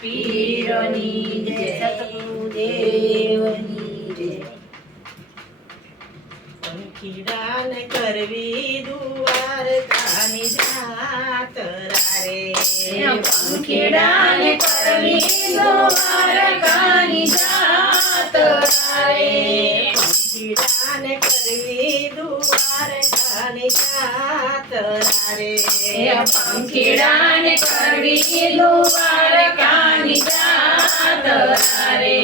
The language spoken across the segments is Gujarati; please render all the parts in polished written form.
પીરની જય સતગુરુદેવની જય પંખીડાને કરવી દ્વારકાની જાત્રા રે પંખીડાને કરવી દ્વારકાની જાત્રા રે પંખીડાને કરવી દ્વારકાની જાત્રા રે પંખીડાને કરવી દ્વારકાની જાત્રા રે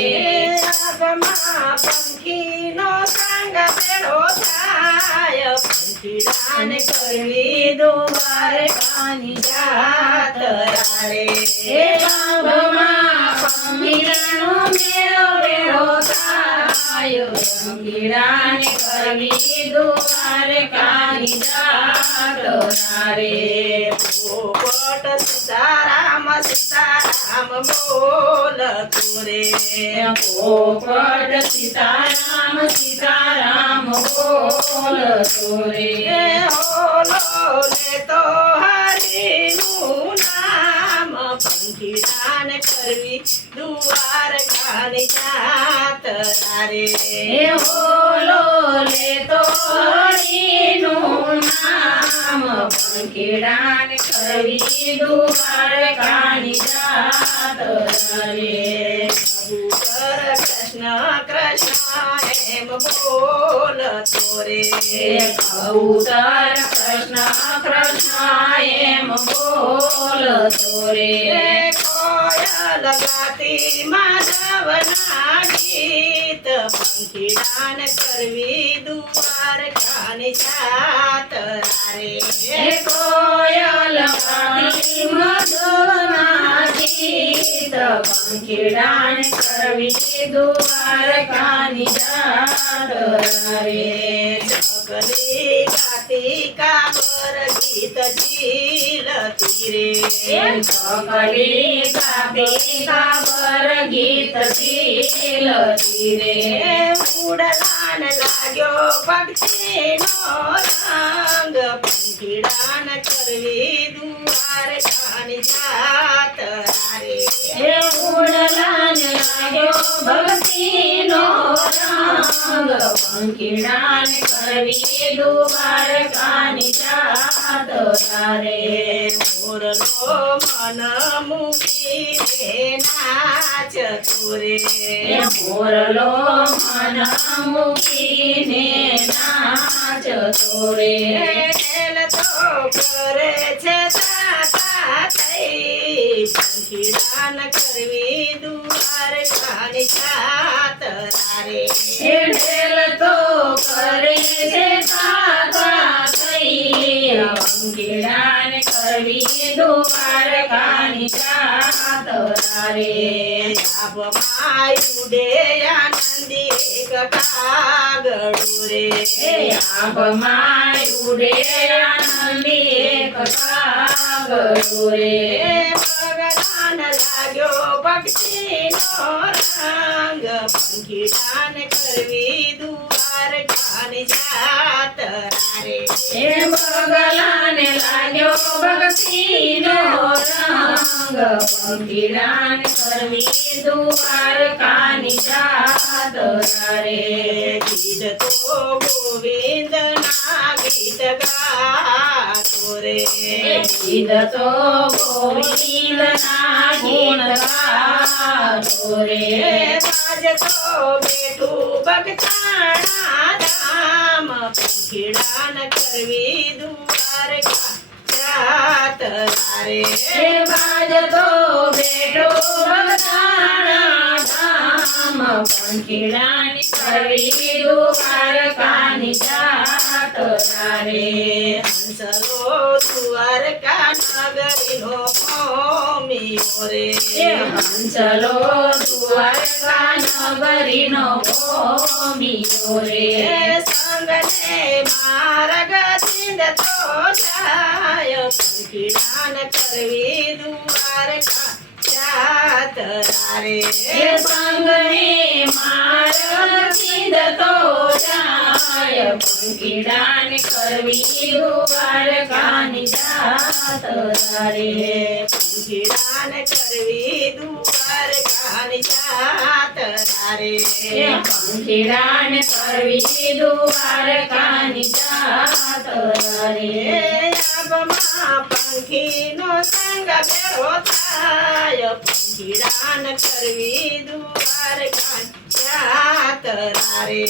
આગમાં પંખીનો સંગ ભેળો થાય પંખીડાને કરવી દ્વારકાની જાત્રા રે લાભમાં પંખીડાનો મેળો ભેળો થાય પંખીડાને કરવી દ્વારકાની જાત્રા રે પોપટ સીતારામ સીતારામ બોલતો રે પોપટ સીતારામ સીતારામ બોલતો રે ઓલો લેતો હરિનું નામ પંખીડાને કરવી દ્વારકાની જાત્રા રે બોલો લેતો હરિનું નામ પંખીડાને કરવી દ્વારકાની જાત્રા રે કૃષ્ણ કૃષ્ણ એમ બોલતો રે કબૂતર કૃષ્ણ કૃષ્ણ એમ બોલતો રે કોયલ ગાતી માધવના ગીત પંખીડાને કરવી દ્વારકાની જાત્રા રે કોયલ ગાતી મધુના ગીત પંખીડાને કરવી દ્વારકાની જાત્રા રે ચકલી ગાતી કાબર ગીત ઝીલતી રે ચકલી ગાતી કાબર ગીત ઝીલતી રે ઉડલાન લાગ્યો પક્ષીનો રંગ પંખીડાને કરવી દ્વારકાની જાત્રા રે ઉડલાન લાગ્યો ભક્તિનો રંગ પંખીડાને કરવી દ્વારકાની જાત્રા રે મોરલો મન મૂકીને નાચતો રે મોરલો મન મૂકીને નાચતો રે ખેલ તો કરે છે તાતા થઈ પંખીડાને કરવી દ્વારકાની જાત્રા રે ઢેલ તો કરે છે તાતા થઈ પંખીડાને કરવી દ્વારકાની જાત્રા રે આભમાં ઉડે આનંદી કાગડો રે આભમાં ઉડે આનંદી કાગડો રે ભગવાન લાગ્યો પક્ષીનો રંગ પંખીડાને કરવી દ્વારકાની જાત્રા રે બગલાને લાગ્યો ભક્તિનો રંગ પંખીડાને કરવી દ્વારકાની જાત્રા રે ગીત તો ગોવિંદના ગીત ગાતો રે ગીત તો ગોવિંદના ગીત ગાતો રે બાજતો બેઠું બગતાણા ધામ પંખીડાને કરવી દ્વારકા જાત્રા રે બાજતો બેઠો બગદાણા ધામ પંખીડાને કરવી દ્વારકાની જાત્રા રે હંસલો દ્વારકા નગરીનો ભૂમિયો રે હંસલો દ્વારકા નગરીનો ભૂમિયો રે સંગને માર્ગ ચિંદતો જાય પંખીડાને કરવી દ્વારકા જાત્રા રે સંગને માર્ગ ચિંદતો જાય પંખીડાને કરવી દ્વારકાની જાત્રા રે પંખીડાને કરવી દ્વારકાની જાત્રા રે પંખીડાને કરવી દ્વારકાની જાત્રા રે આબમાં પંખીનો સંગ ભેળો થાય પંખીડાને કરવી દ્વારકાની જાત્રા રે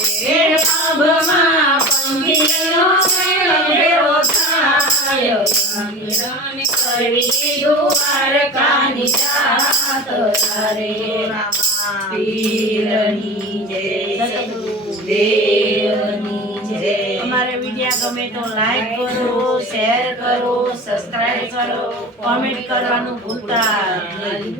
પગમાં પંખીનો સંગ ભેળો થાય પંખીડાને કરવી દ્વારકાની જાત્રા રે પીરની જય સદગુરુદેવની જય. અમારે વિડીયો ગમે તો લાઈક કરો, શેર કરો, સબસ્ક્રાઇબ કરો, કોમેન્ટ કરવાનું ભૂલતા નહીં.